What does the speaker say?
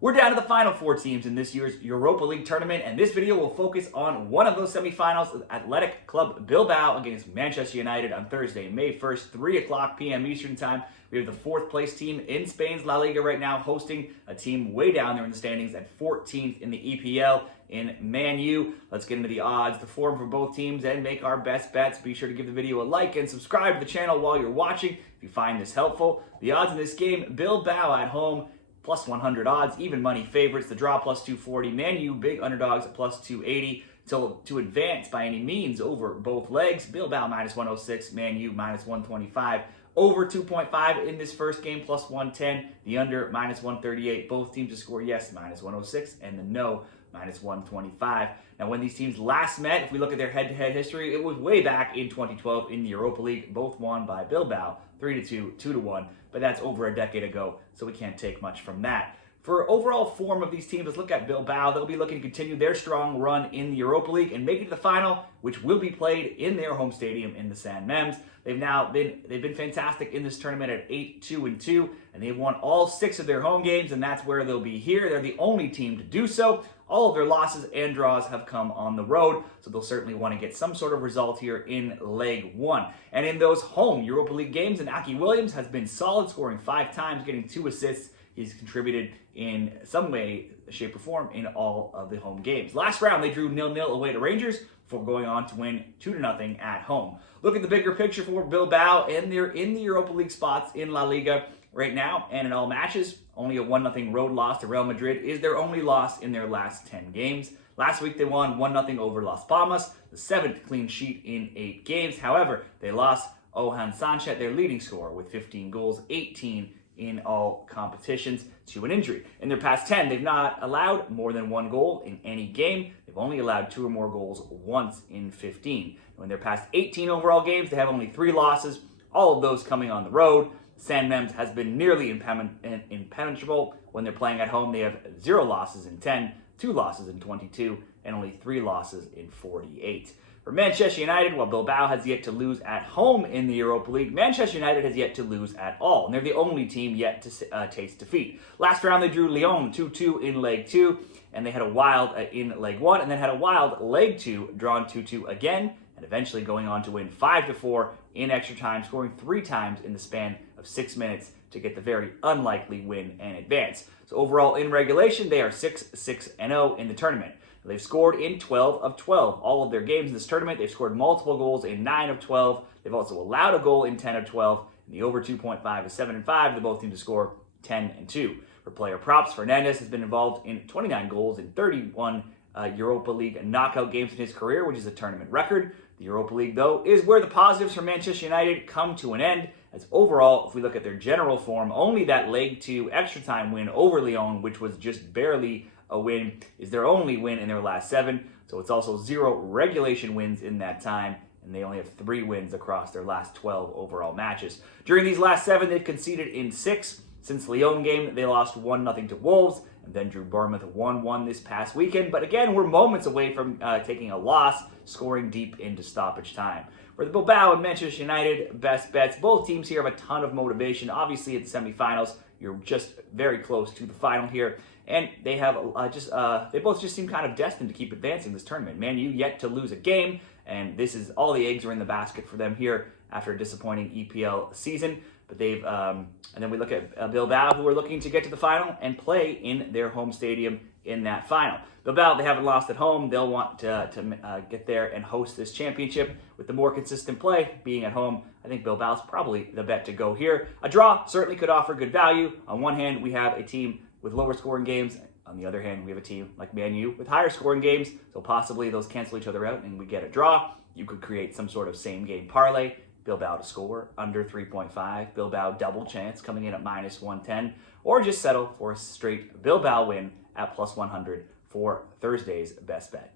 We're down to the final four teams in this year's Europa League tournament, and this video will focus on one of those semifinals, Athletic Club Bilbao against Manchester United on Thursday, May 1st, 3 o'clock p.m. Eastern Time. We have the fourth place team in Spain's La Liga right now, hosting a team way down there in the standings at 14th in the EPL in Man U. Let's get into the odds, the form for both teams, and make our best bets. Be sure to give the video a like and subscribe to the channel while you're watching if you find this helpful. The odds in this game, Bilbao at home, plus 100 odds, even money favorites. The draw plus 240. Man U, big underdogs at plus 280. So to advance by any means over both legs, Bilbao minus 106, Man U minus 125. Over 2.5 in this first game, plus 110. The under, minus 138. Both teams to score yes, minus 106, and the no, minus 125. Now, when these teams last met, if we look at their head-to-head history, it was way back in 2012 in the Europa League. Both won by Bilbao, 3-2, 2-1, but that's over a decade ago, so we can't take much from that. For overall form of these teams, let's look at Bilbao. They'll be looking to continue their strong run in the Europa League and make it to the final, which will be played in their home stadium in the San Mems. They've been fantastic in this tournament at 8-2-2, and they've won all 6 of their home games, and that's where they'll be here. They're the only team to do so. All of their losses and draws have come on the road, so they'll certainly want to get some sort of result here in Leg 1. And in those home Europa League games, Inaki Williams has been solid, scoring 5 times, getting 2 assists. He's contributed in some way, shape, or form in all of the home games. Last round, they drew 0-0 away to Rangers before going on to win 2-0 at home. Look at the bigger picture for Bilbao, and they're in the Europa League spots in La Liga right now, and in all matches, only a 1-0 road loss to Real Madrid is their only loss in their last 10 games. Last week, they won 1-0 over Las Palmas, the 7th clean sheet in 8 games. However, they lost Ohan Sanchez, their leading scorer, with 15 goals, 18 in all competitions, to an injury. In their past 10, they've not allowed more than 1 goal in any game. They've only allowed 2 or more goals once in 15. In their past 18 overall games, they have only 3 losses, all of those coming on the road. San Mems has been nearly impenetrable. When they're playing at home, they have 0 losses in 10, 2 losses in 22, and only 3 losses in 48. For Manchester United, while Bilbao has yet to lose at home in the Europa League, Manchester United has yet to lose at all, and they're the only team yet to taste defeat. Last round, they drew Lyon 2-2 in Leg 2, and they had a wild in Leg 1, and then had a wild Leg 2 drawn 2-2 again, and eventually going on to win 5-4 in extra time, scoring 3 times in the span of 6 minutes to get the very unlikely win and advance. So overall, in regulation, they are 6-6-0 in the tournament. They've scored in 12 of 12. All of their games in this tournament, they've scored multiple goals in 9 of 12. They've also allowed a goal in 10 of 12. And the over 2.5 is 7-5. They both teams to score 10-2. For player props, Fernandes has been involved in 29 goals in 31 Europa League knockout games in his career, which is a tournament record. The Europa League, though, is where the positives for Manchester United come to an end, as overall, if we look at their general form, only that Leg 2 extra time win over Lyon, which was just barely a win, is their only win in their last 7. So it's also 0 regulation wins in that time, and they only have 3 wins across their last 12 overall matches. During these last 7, they've conceded in 6. Since the Lyon game, they lost 1-0 to Wolves, and then drew Bournemouth 1-1 this past weekend. But again, we're moments away from taking a loss, scoring deep into stoppage time. For the Bilbao and Manchester United best bets, both teams here have a ton of motivation. Obviously, at the semifinals, you're just very close to the final here. And they have they both just seem kind of destined to keep advancing this tournament. Man U yet to lose a game, and this is all the eggs are in the basket for them here after a disappointing EPL season. But they've, and then we look at Bilbao, who are looking to get to the final and play in their home stadium in that final. Bilbao, they haven't lost at home. They'll want to get there and host this championship with the more consistent play being at home. I think Bilbao's probably the bet to go here. A draw certainly could offer good value. On one hand, we have a team with lower scoring games. On the other hand, we have a team like Man U with higher scoring games, so possibly those cancel each other out and we get a draw. You could create some sort of same game parlay. Bilbao to score under 3.5, Bilbao double chance coming in at minus 110, or just settle for a straight Bilbao win at plus 100 for Thursday's best bet.